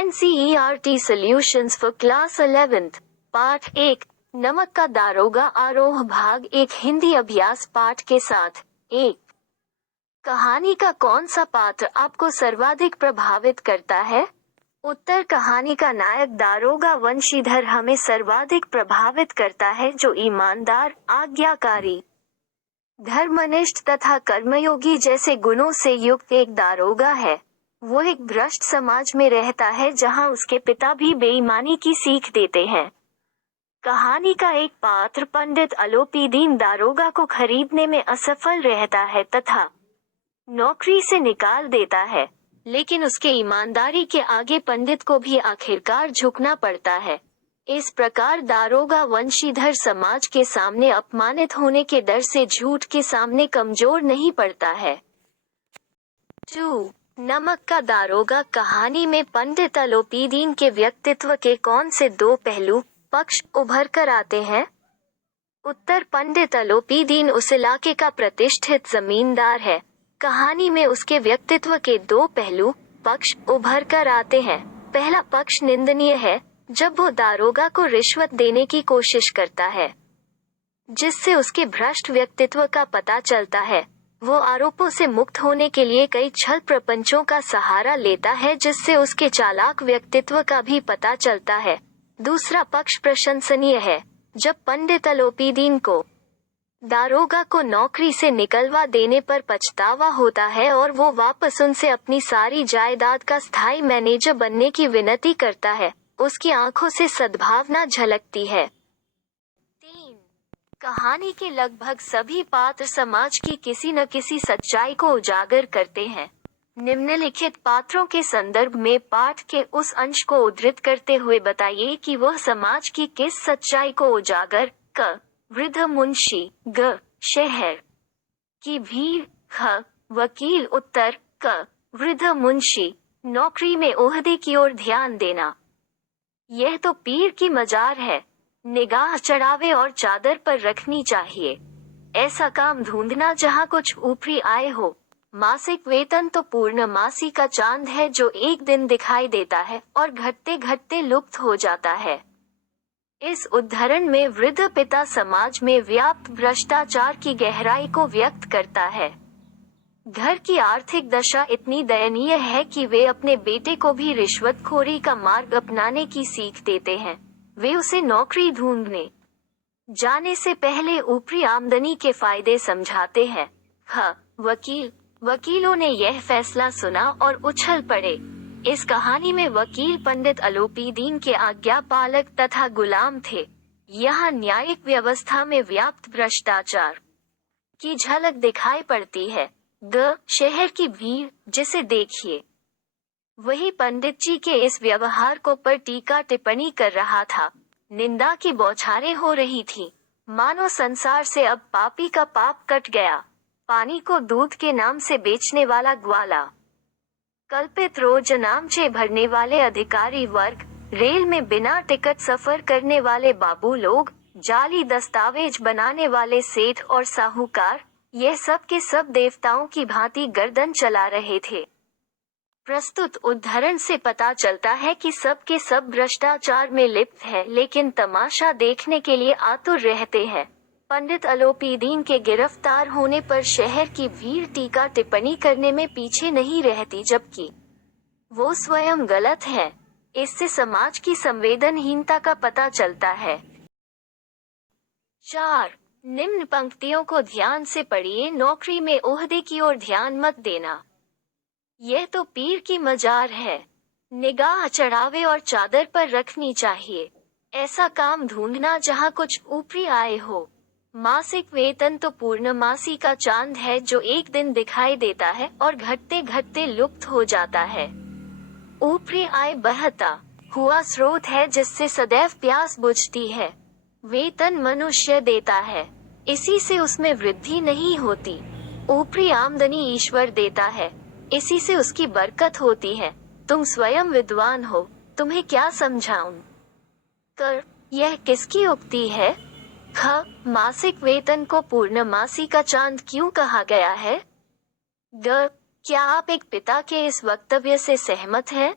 NCERT Solutions for Class 11th पाठ 1 नमक का दारोगा आरोह भाग 1 हिंदी अभ्यास पाठ के साथ 1 कहानी का कौन सा पात्र आपको सर्वाधिक प्रभावित करता है? उत्तर कहानी का नायक दारोगा वंशीधर हमें सर्वाधिक प्रभावित करता है, जो ईमानदार, आज्ञाकारी, धर्मनिष्ठ तथा कर्मयोगी जैसे गुणों से युक्त एक दारोगा है। वो एक भ्रष्ट समाज में रहता है जहां उसके पिता भी बेईमानी की सीख देते हैं। कहानी का एक पात्र पंडित अलोपीदीन दारोगा को खरीदने में असफल रहता है तथा नौकरी से निकाल देता है, लेकिन उसके ईमानदारी के आगे पंडित को भी आखिरकार झुकना पड़ता है। इस प्रकार दारोगा वंशीधर समाज के सामने अपमानित होने के डर से झूठ के सामने कमजोर नहीं पड़ता है। 2 नमक का दारोगा कहानी में पंडित अलोपीदीन के व्यक्तित्व के कौन से दो पहलू पक्ष उभर कर आते हैं? उत्तर पंडित अलोपीदीन उस इलाके का प्रतिष्ठित जमींदार है। कहानी में उसके व्यक्तित्व के दो पहलू पक्ष उभर कर आते हैं। पहला पक्ष निंदनीय है, जब वो दारोगा को रिश्वत देने की कोशिश करता है, जिससे उसके भ्रष्ट व्यक्तित्व का पता चलता है। वो आरोपों से मुक्त होने के लिए कई छल प्रपंचों का सहारा लेता है, जिससे उसके चालाक व्यक्तित्व का भी पता चलता है। दूसरा पक्ष प्रशंसनीय है, जब पंडित अलोपीदीन को दारोगा को नौकरी से निकलवा देने पर पछतावा होता है और वो वापस उनसे अपनी सारी जायदाद का स्थायी मैनेजर बनने की विनती करता है। उसकी आंखों से सद्भावना झलकती है। 3 कहानी के लगभग सभी पात्र समाज की किसी न किसी सच्चाई को उजागर करते हैं। निम्नलिखित पात्रों के संदर्भ में पाठ के उस अंश को उद्धृत करते हुए बताइए कि वह समाज की किस सच्चाई को उजागर क वृद्ध मुंशी, ग शहर की भीड़, ख वकील, उत्तर क वृद्ध मुंशी नौकरी में ओहदे की ओर ध्यान देना। यह तो पीर की मजार है, निगाह चढ़ावे और चादर पर रखनी चाहिए। ऐसा काम ढूंढना जहाँ कुछ ऊपरी आय हो। मासिक वेतन तो पूर्णमासी का चांद है, जो एक दिन दिखाई देता है और घटते घटते लुप्त हो जाता है। इस उद्धरण में वृद्ध पिता समाज में व्याप्त भ्रष्टाचार की गहराई को व्यक्त करता है। घर की आर्थिक दशा इतनी दयनीय है कि वे अपने बेटे को भी रिश्वतखोरी का मार्ग अपनाने की सीख देते हैं। वे उसे नौकरी ढूंढने जाने से पहले ऊपरी आमदनी के फायदे समझाते हैं। वकीलों ने यह फैसला सुना और उछल पड़े। इस कहानी में वकील पंडित अलोपीदीन के आज्ञा पालक तथा गुलाम थे। यहाँ न्यायिक व्यवस्था में व्याप्त भ्रष्टाचार की झलक दिखाई पड़ती है। ग शहर की भीड़, जिसे देखिए वही पंडित जी के इस व्यवहार को पर टीका टिप्पणी कर रहा था। निंदा की बौछारें हो रही थी, मानो संसार से अब पापी का पाप कट गया। पानी को दूध के नाम से बेचने वाला ग्वाला, कल्पित रोज नामचे भरने वाले अधिकारी वर्ग, रेल में बिना टिकट सफर करने वाले बाबू लोग, जाली दस्तावेज बनाने वाले सेठ और साहूकार, यह सब के सब देवताओं की भांति गर्दन चला रहे थे। प्रस्तुत उद्धरण से पता चलता है कि सब के सब भ्रष्टाचार में लिप्त है, लेकिन तमाशा देखने के लिए आतुर रहते हैं। पंडित अलोपीदीन के गिरफ्तार होने पर शहर की भीड़ टीका टिप्पणी करने में पीछे नहीं रहती, जबकि वो स्वयं गलत है। इससे समाज की संवेदनहीनता का पता चलता है। 4 निम्न पंक्तियों को ध्यान से पढ़िए। नौकरी में ओहदे की ओर ध्यान मत देना, यह तो पीर की मजार है। निगाह चढ़ावे और चादर पर रखनी चाहिए। ऐसा काम ढूंढना जहाँ कुछ ऊपरी आय हो। मासिक वेतन तो पूर्णमासी का चांद है, जो एक दिन दिखाई देता है और घटते घटते लुप्त हो जाता है। ऊपरी आय बहता हुआ स्रोत है, जिससे सदैव प्यास बुझती है। वेतन मनुष्य देता है, इसी से उसमें वृद्धि नहीं होती। ऊपरी आमदनी ईश्वर देता है, इसी से उसकी बरकत होती है। तुम स्वयं विद्वान हो, तुम्हें क्या समझाऊं? कर यह किसकी उक्ति है? ख मासिक वेतन को पूर्णमासी का चांद क्यों कहा गया है? ग क्या आप एक पिता के इस वक्तव्य से सहमत हैं?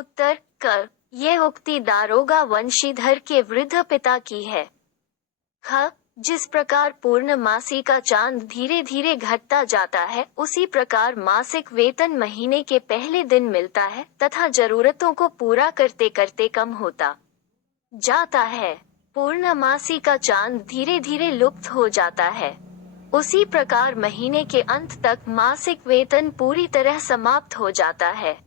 उत्तर क। यह उक्ति दारोगा वंशीधर के वृद्ध पिता की है। ख। जिस प्रकार पूर्णमासी का चांद धीरे धीरे घटता जाता है, उसी प्रकार मासिक वेतन महीने के पहले दिन मिलता है तथा जरूरतों को पूरा करते करते कम होता जाता है। पूर्णमासी का चांद धीरे धीरे लुप्त हो जाता है, उसी प्रकार महीने के अंत तक मासिक वेतन पूरी तरह समाप्त हो जाता है।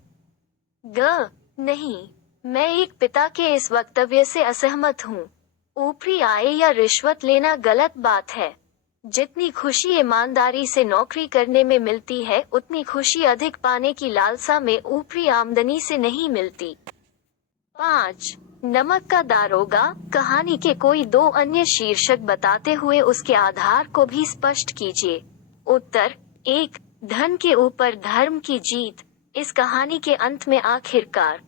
ग। नहीं, मैं एक पिता के इस वक्तव्य से असहमत हूँ। ऊपरी आय या रिश्वत लेना गलत बात है। जितनी खुशी ईमानदारी से नौकरी करने में मिलती है, उतनी खुशी अधिक पाने की लालसा में ऊपरी आमदनी से नहीं मिलती। 5. नमक का दारोगा। कहानी के कोई दो अन्य शीर्षक बताते हुए उसके आधार को भी स्पष्ट कीजिए। उत्तर 1. धन के ऊपर धर्म की जीत। इस कहानी के अंत में आखिरकार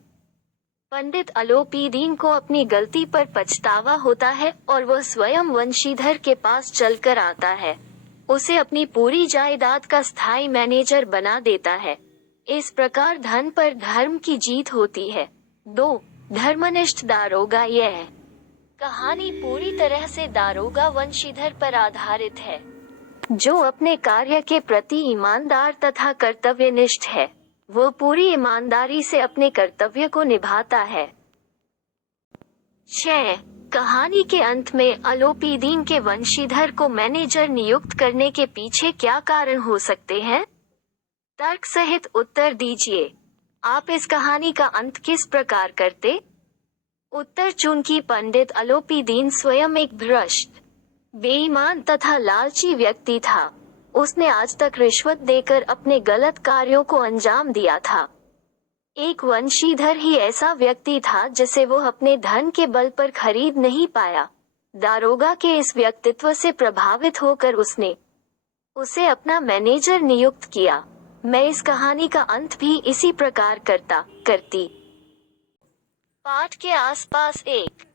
पंडित अलोपीदीन को अपनी गलती पर पछतावा होता है और वह स्वयं वंशीधर के पास चलकर आता है, उसे अपनी पूरी जायदाद का स्थायी मैनेजर बना देता है। इस प्रकार धन पर धर्म की जीत होती है। 2. धर्मनिष्ठ दारोगा। यह कहानी पूरी तरह से दारोगा वंशीधर पर आधारित है, जो अपने कार्य के प्रति ईमानदार तथा कर्तव्यनिष्ठ है। वो पूरी ईमानदारी से अपने कर्तव्य को निभाता है। 6. कहानी के अंत में अलोपीदीन के वंशीधर को मैनेजर नियुक्त करने के पीछे क्या कारण हो सकते हैं? तर्क सहित उत्तर दीजिए। आप इस कहानी का अंत किस प्रकार करते? उत्तर चूंकि पंडित अलोपीदीन स्वयं एक भ्रष्ट, बेईमान तथा लालची व्यक्ति था, उसने आज तक रिश्वत देकर अपने गलत कार्यों को अंजाम दिया था। एक वंशीधर ही ऐसा व्यक्ति था जिसे वो अपने धन के बल पर खरीद नहीं पाया। दारोगा के इस व्यक्तित्व से प्रभावित होकर उसने उसे अपना मैनेजर नियुक्त किया। मैं इस कहानी का अंत भी इसी प्रकार करती। पाठ के आसपास 1.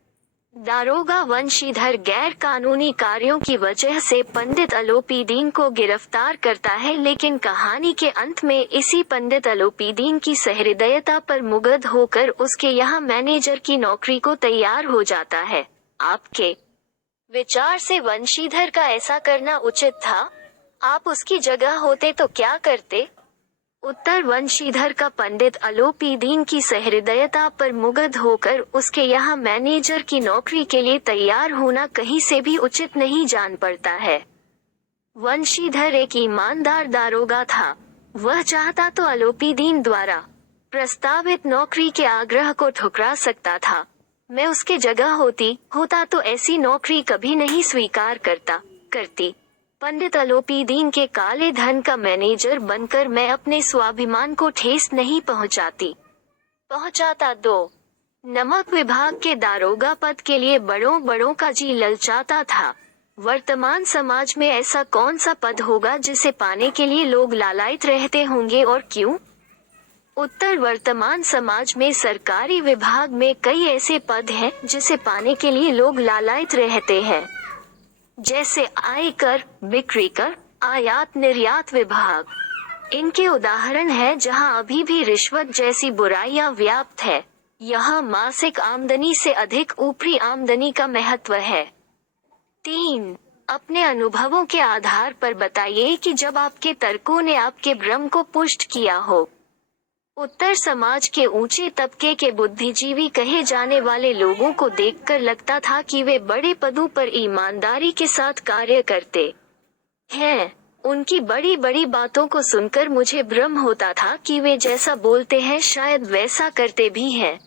दारोगा वंशीधर गैर कानूनी कार्यों की वजह से पंडित अलोपीदीन को गिरफ्तार करता है, लेकिन कहानी के अंत में इसी पंडित अलोपीदीन की सहृदयता पर मुग्ध होकर उसके यहाँ मैनेजर की नौकरी को तैयार हो जाता है। आपके विचार से वंशीधर का ऐसा करना उचित था? आप उसकी जगह होते तो क्या करते? उत्तर वंशीधर का पंडित अलोपीदीन की सहृदयता पर मुग्ध होकर उसके यहाँ मैनेजर की नौकरी के लिए तैयार होना कहीं से भी उचित नहीं जान पड़ता है। वंशीधर एक ईमानदार दारोगा था। वह चाहता तो अलोपीदीन द्वारा प्रस्तावित नौकरी के आग्रह को ठुकरा सकता था। मैं उसके जगह होता तो ऐसी नौकरी कभी नहीं स्वीकार करती। पंडित अलोपीदीन के काले धन का मैनेजर बनकर मैं अपने स्वाभिमान को ठेस नहीं पहुंचाता। 2. नमक विभाग के दारोगा पद के लिए बड़ों का जी ललचाता था। वर्तमान समाज में ऐसा कौन सा पद होगा जिसे पाने के लिए लोग लालायित रहते होंगे और क्यों? उत्तर वर्तमान समाज में सरकारी विभाग में कई ऐसे पद हैं जिसे पाने के लिए लोग लालायित रहते हैं, जैसे आयकर, बिक्री कर, आयात निर्यात विभाग। इनके उदाहरण है जहां अभी भी रिश्वत जैसी बुराइयां व्याप्त है। यहाँ मासिक आमदनी से अधिक ऊपरी आमदनी का महत्व है। 3. अपने अनुभवों के आधार पर बताइए कि जब आपके तर्कों ने आपके भ्रम को पुष्ट किया हो। उत्तर समाज के ऊंचे तबके के बुद्धिजीवी कहे जाने वाले लोगों को देखकर लगता था कि वे बड़े पदों पर ईमानदारी के साथ कार्य करते हैं। उनकी बड़ी बड़ी बातों को सुनकर मुझे भ्रम होता था कि वे जैसा बोलते हैं शायद वैसा करते भी हैं।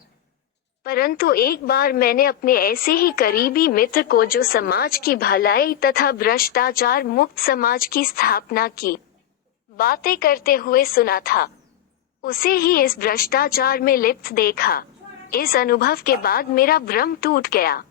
परंतु एक बार मैंने अपने ऐसे ही करीबी मित्र को, जो समाज की भलाई तथा भ्रष्टाचार मुक्त समाज की स्थापना की बातें करते हुए सुना था, उसे ही इस भ्रष्टाचार में लिप्त देखा। इस अनुभव के बाद मेरा भ्रम टूट गया।